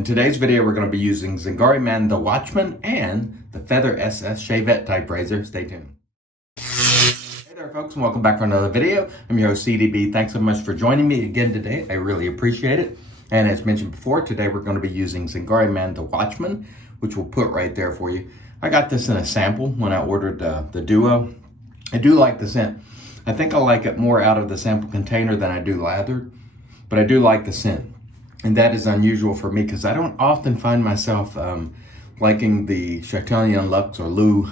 In today's video, we're going to be using Zingari Man, the Watchman, and the Feather SS Shavette type razor. Stay tuned. Hey there, folks, and welcome back for another video. I'm your host, CDB. Thanks so much for joining me again today. I really appreciate it. And as mentioned before, today we're going to be using Zingari Man, the Watchman, which we'll put right there for you. I got this in a sample when I ordered the Duo. I do like the scent. I think I like it more out of the sample container than I do lathered, but I do like the scent. And that is unusual for me because I don't often find myself liking the Chatillon Luxe or Lou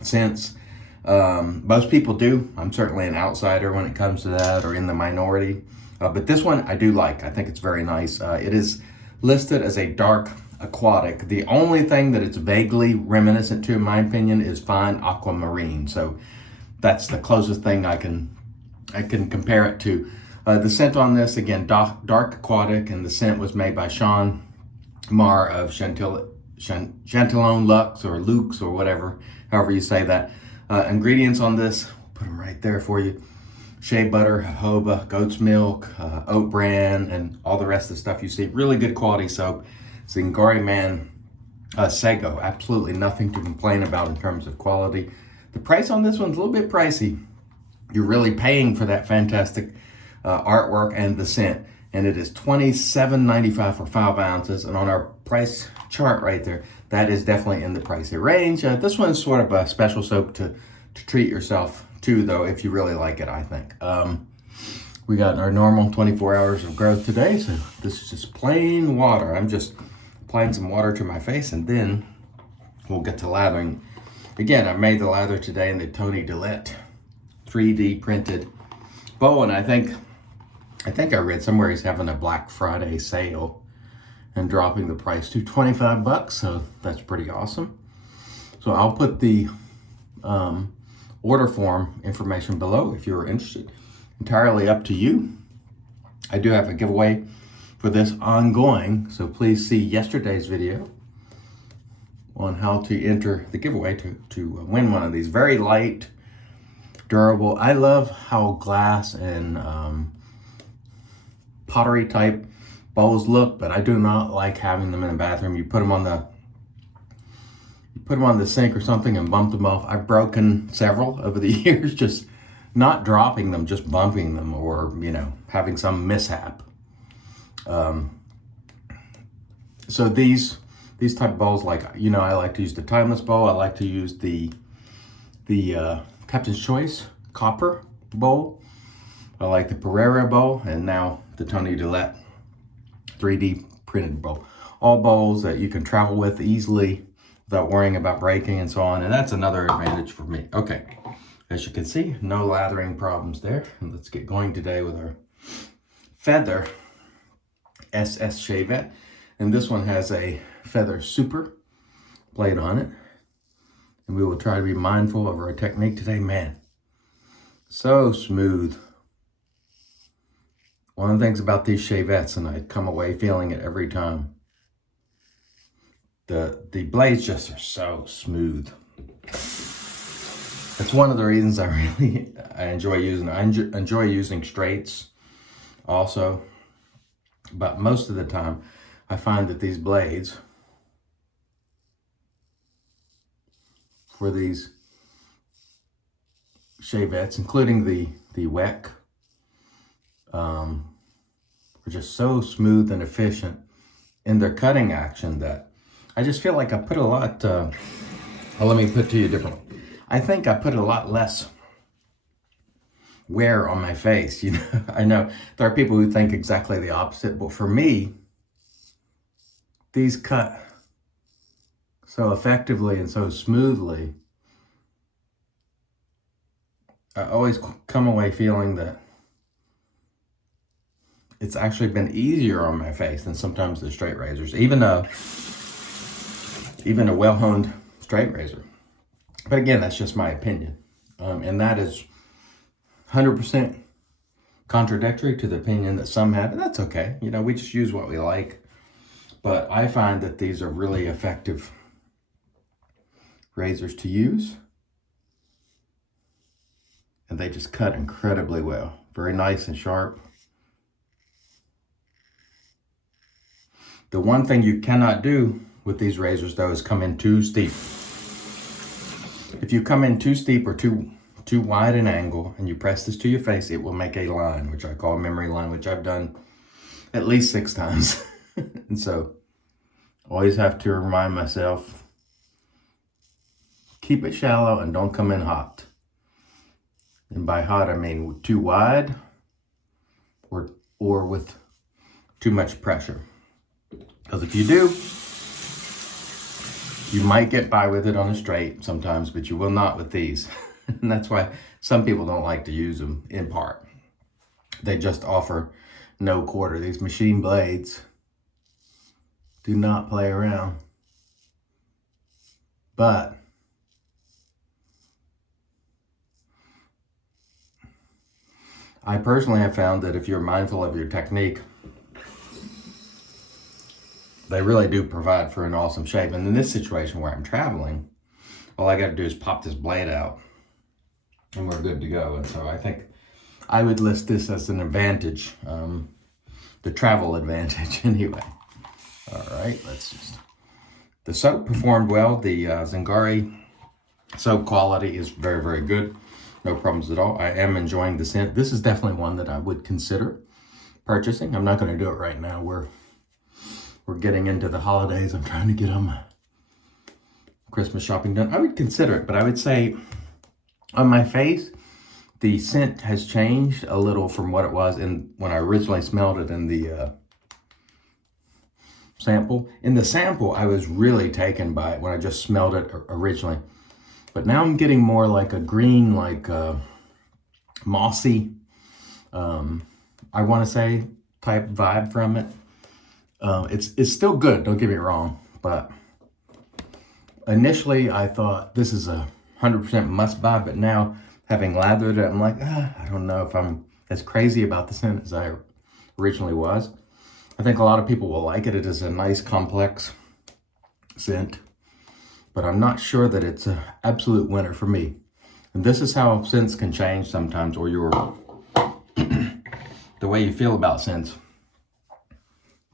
scents. Most people do. I'm certainly an outsider when it comes to that, or in the minority. But this one I do like. I think it's very nice. It is listed as a dark aquatic. The only thing that it's vaguely reminiscent to, in my opinion, is fine aquamarine. So that's the closest thing I can compare it to. The scent on this, again, dark aquatic, and the scent was made by Sean Marr of Chatillon Luxe or Luxe or whatever, however you say that. Ingredients on this, put them right there for you. Shea butter, jojoba, goat's milk, oat bran, and all the rest of the stuff you see. Really good quality soap. Zingari Man Sago, absolutely nothing to complain about in terms of quality. The price on this one's a little bit pricey. You're really paying for that fantastic artwork and the scent, and it is $27.95 for 5 ounces. And on our price chart right there, that is definitely in the pricey range. This one's sort of a special soap to treat yourself to, though, if you really like it, I think. We got our normal 24 hours of growth today, so this is just plain water. I'm just applying some water to my face, and then we'll get to lathering. Again, I made the lather today in the Tony Dillette 3D printed bowl, and I think I read somewhere he's having a Black Friday sale and dropping the price to 25 bucks, so that's pretty awesome. So I'll put the order form information below if you're interested. Entirely up to you. I do have a giveaway for this ongoing, so please see yesterday's video on how to enter the giveaway to win one of these. Very light, durable. I love how glass and pottery type bowls look, but I do not like having them in the bathroom. You put them on the sink or something and bump them off. I've broken several over the years, just not dropping them, just bumping them, or having some mishap. So these type of bowls, like I like to use the Timeless bowl. I like to use the Captain's Choice copper bowl. I like the Pereira bowl, and now the Tony Dillette 3D printed bowl. All bowls that you can travel with easily without worrying about breaking and so on, and that's another advantage for me. Okay, as you can see, no lathering problems there. And let's get going today with our Feather SS Shavette, and this one has a Feather Super blade on it, and we will try to be mindful of our technique today. Man, so smooth. One of the things about these Shavettes, and I come away feeling it every time, the blades just are so smooth. That's one of the reasons I enjoy using. I enjoy using straights also, but most of the time I find that these blades for these Shavettes, including the WEC, are just so smooth and efficient in their cutting action that I just feel like I put a lot, well, let me put it to you differently. I think I put a lot less wear on my face. I know there are people who think exactly the opposite, but for me, these cut so effectively and so smoothly. I always come away feeling that it's actually been easier on my face than sometimes the straight razors, even a well-honed straight razor. But again, that's just my opinion. And that is 100% contradictory to the opinion that some have, and that's okay. We just use what we like. But I find that these are really effective razors to use. And they just cut incredibly well. Very nice and sharp. The one thing you cannot do with these razors though is come in too steep. If you come in too steep or too wide an angle and you press this to your face, it will make a line, which I call a memory line, which I've done at least 6 times. And so always have to remind myself, keep it shallow and don't come in hot. And by hot, I mean too wide or with too much pressure. Because if you do, you might get by with it on a straight sometimes, but you will not with these. And that's why some people don't like to use them in part. They just offer no quarter. These machine blades do not play around. But I personally have found that if you're mindful of your technique, they really do provide for an awesome shave. And in this situation where I'm traveling, all I got to do is pop this blade out and we're good to go. And so I think I would list this as an advantage, the travel advantage anyway. All right, the soap performed well. The Zingari soap quality is very, very good. No problems at all. I am enjoying the scent. This is definitely one that I would consider purchasing. I'm not going to do it right now. We're getting into the holidays. I'm trying to get all my Christmas shopping done. I would consider it, but I would say on my face, the scent has changed a little from what it was when I originally smelled it in the sample. In the sample, I was really taken by it when I just smelled it originally. But now I'm getting more like a green, like mossy, I want to say, type vibe from it. It's still good, don't get me wrong, but initially I thought this is a 100% must buy, but now having lathered it, I'm like, I don't know if I'm as crazy about the scent as I originally was. I think a lot of people will like it. It is a nice complex scent, but I'm not sure that it's an absolute winner for me. And this is how scents can change sometimes, or the way you feel about scents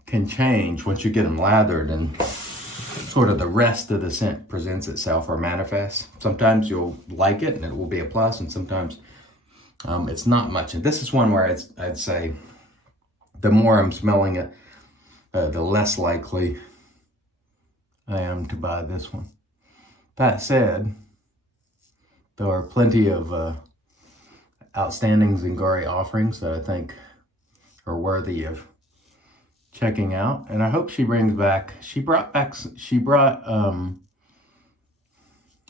can change once you get them lathered and sort of the rest of the scent presents itself or manifests. Sometimes you'll like it and it will be a plus, and sometimes it's not much. And this is one where I'd say the more I'm smelling it, the less likely I am to buy this one. That said, there are plenty of outstanding Zingari offerings that I think are worthy of checking out. And I hope she brought a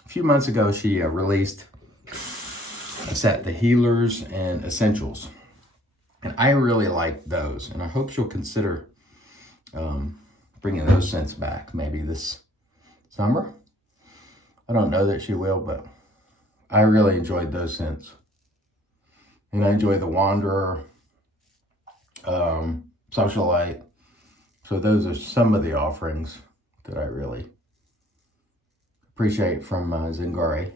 few months ago, she released a set, the Healers and Essentials. And I really like those. And I hope she'll consider bringing those scents back maybe this summer. I don't know that she will, but I really enjoyed those scents. And I enjoy the Wanderer, Socialite. So those are some of the offerings that I really appreciate from Zingari.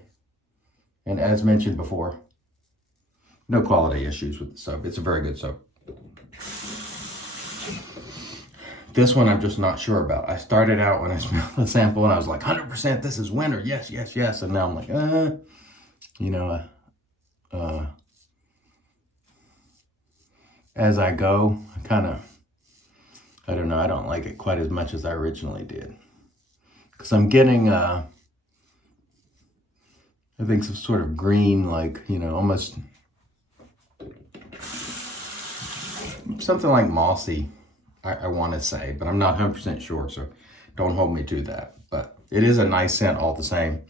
And as mentioned before, no quality issues with the soap. It's a very good soap. This one I'm just not sure about. I started out when I smelled the sample and I was like, 100% this is winter. Yes, yes, yes. And now I'm like, as I go, I don't know, I don't like it quite as much as I originally did. Because I'm getting, I think some sort of green, like, almost something like mossy, I want to say, but I'm not 100% sure, so don't hold me to that. But it is a nice scent all the same.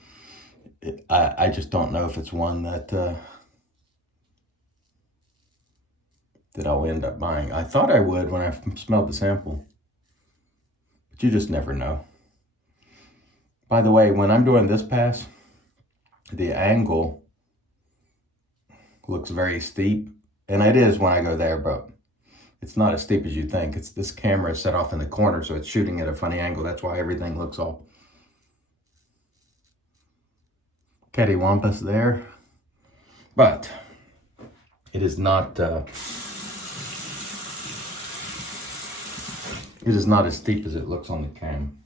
I just don't know if it's one that I'll end up buying. I thought I would when I smelled the sample, but you just never know. By the way, when I'm doing this pass, the angle looks very steep, and it is when I go there, but it's not as steep as you think. It's this camera is set off in the corner, so it's shooting at a funny angle. That's why everything looks all cattywampus there. But it is not It is not as steep as it looks on the cam.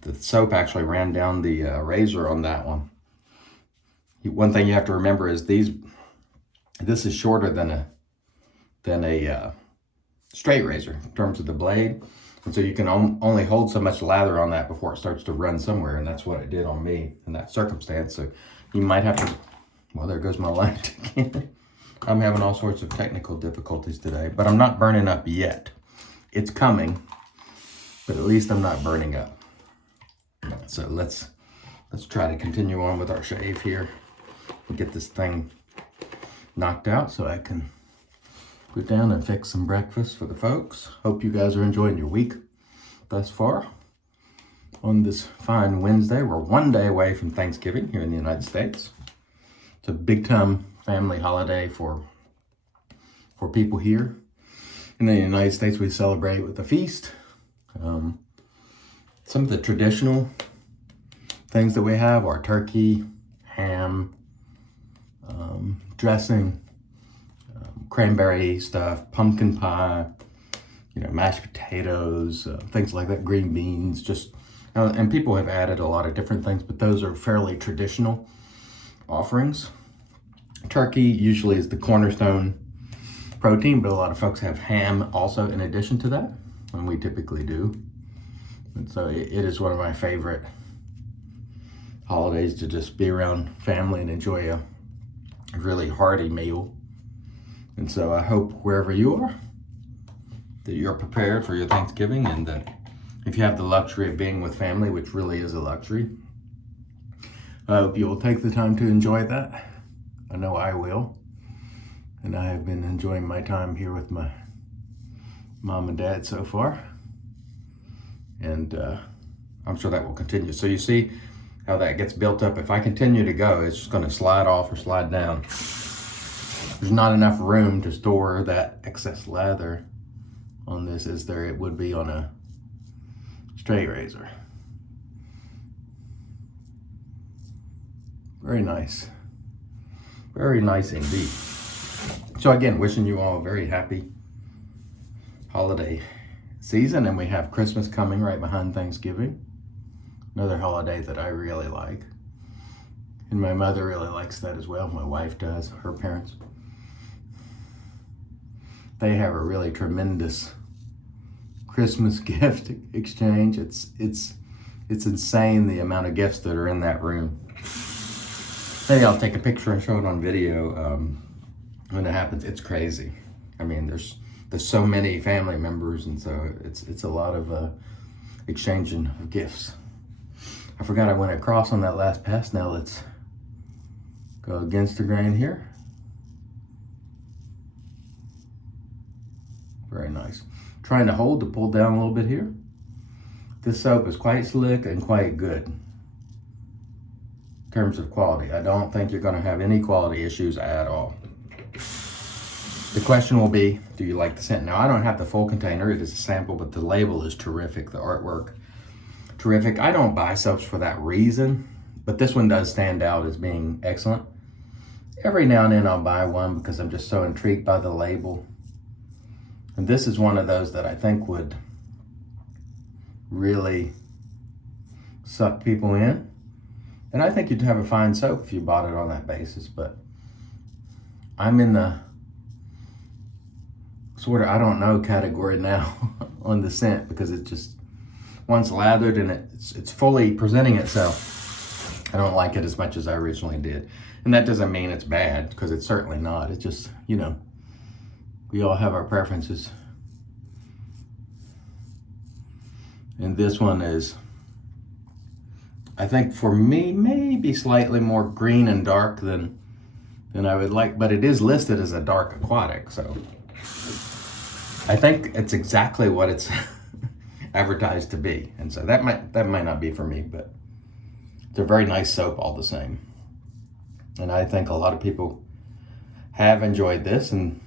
The soap actually ran down the razor on that one. One thing you have to remember is this is shorter than a straight razor in terms of the blade. And so you can only hold so much lather on that before it starts to run somewhere. And that's what it did on me in that circumstance. So you might have to, well, there goes my light again. I'm having all sorts of technical difficulties today, but I'm not burning up yet. It's coming, but at least I'm not burning up. So let's try to continue on with our shave here. We'll get this thing knocked out so I can go down and fix some breakfast for the folks. Hope you guys are enjoying your week thus far. On this fine Wednesday, we're one day away from Thanksgiving here in the United States. It's a big time family holiday for people here. In the United States, we celebrate with a feast. Some of the traditional things that we have are turkey, ham, dressing, cranberry stuff, pumpkin pie, mashed potatoes, things like that, green beans, and people have added a lot of different things, but those are fairly traditional offerings. Turkey usually is the cornerstone protein, but a lot of folks have ham also in addition to that, and we typically do. And so it is one of my favorite holidays to just be around family and enjoy a really hearty meal. And so I hope wherever you are, that you're prepared for your Thanksgiving, and that if you have the luxury of being with family, which really is a luxury, I hope you will take the time to enjoy that. I know I will. And I have been enjoying my time here with my mom and dad so far. And I'm sure that will continue. So you see how that gets built up. If I continue to go, it's just going to slide off or slide down. There's not enough room to store that excess lather on this as it would be on a straight razor. Very nice. Very nice indeed. So again, wishing you all a very happy holiday season. And we have Christmas coming right behind Thanksgiving. Another holiday that I really like. And my mother really likes that as well. My wife does, her parents. They have a really tremendous Christmas gift exchange. It's insane the amount of gifts that are in that room. Maybe I'll take a picture and show it on video when it happens. It's crazy. I mean, there's so many family members, and so it's a lot of exchanging of gifts. I forgot I went across on that last pass. Now let's go against the grain here. Very nice. Trying to hold to pull down a little bit here. This soap is quite slick and quite good in terms of quality. I don't think you're going to have any quality issues at all. The question will be, do you like the scent? Now, I don't have the full container. It is a sample, but the label is terrific. The artwork, terrific. I don't buy soaps for that reason, but this one does stand out as being excellent. Every now and then I'll buy one because I'm just so intrigued by the label. And this is one of those that I think would really suck people in. And I think you'd have a fine soap if you bought it on that basis, but I'm in the sort of I don't know category now on the scent, because it just, once lathered and it's fully presenting itself, I don't like it as much as I originally did. And that doesn't mean it's bad, because it's certainly not. It's just, we all have our preferences. And this one is, I think for me, maybe slightly more green and dark than I would like, but it is listed as a dark aquatic, so I think it's exactly what it's advertised to be. And so that might not be for me, but it's a very nice soap all the same. And I think a lot of people have enjoyed this, and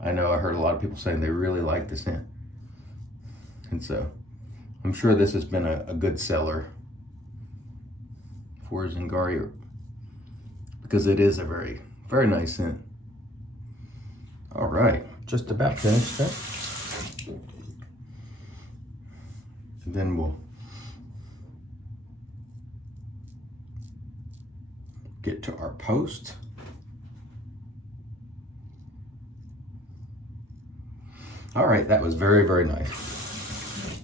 I know I heard a lot of people saying they really like the scent. And so I'm sure this has been a good seller for Zingari, because it is a very, very nice scent. All right, just about finished there. And then we'll get to our post. All right, that was very, very nice.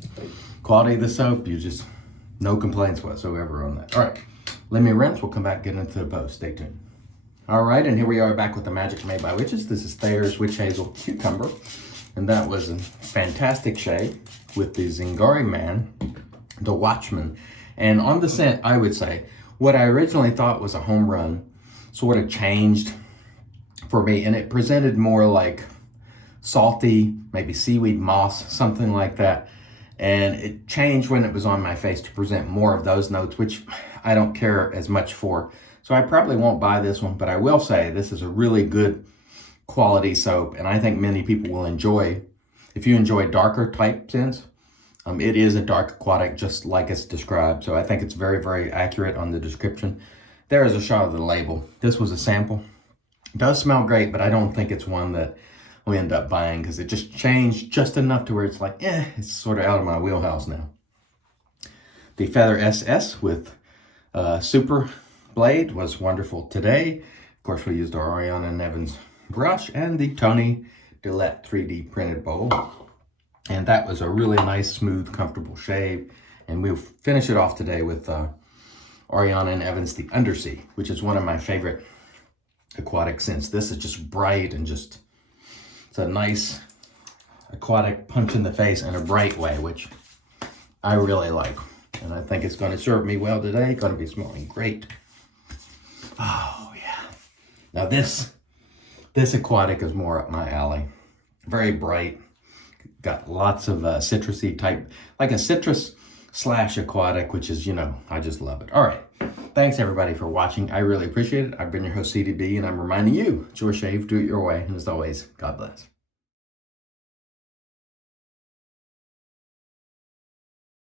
Quality of the soap, no complaints whatsoever on that. All right, let me rinse. We'll come back, get into the post. Stay tuned. All right, and here we are back with the Magic Made by Witches. This is Thayer's Witch Hazel Cucumber, and that was a fantastic shade with the Zingari Man, the Watchman. And on the scent, I would say, what I originally thought was a home run sort of changed for me, and it presented more like salty, maybe seaweed moss, something like that. And it changed when it was on my face to present more of those notes, which I don't care as much for. So I probably won't buy this one, but I will say this is a really good quality soap, and I think many people will enjoy. If you enjoy darker type scents, it is a dark aquatic, just like it's described. So I think it's very, very accurate on the description. There is a shot of the label. This was a sample. It does smell great, but I don't think it's one that we'll end up buying because it just changed just enough to where it's like, it's sort of out of my wheelhouse now. The Feather SS with Super Blade was wonderful today. Of course, we used our Ariana and Evans brush and the Tony Dillette 3D printed bowl. And that was a really nice, smooth, comfortable shave. And we'll finish it off today with Ariana and Evans, the Undersea, which is one of my favorite aquatic scents. This is just bright and it's a nice aquatic punch in the face in a bright way, which I really like. And I think it's going to serve me well today. Going to be smelling great. Oh, yeah. Now this aquatic is more up my alley. Very bright. Got lots of citrusy type, like a citrus / aquatic, which is, I just love it. All right. Thanks, everybody, for watching. I really appreciate it. I've been your host, CDB, and I'm reminding you, it's your shave, do it your way. And as always, God bless.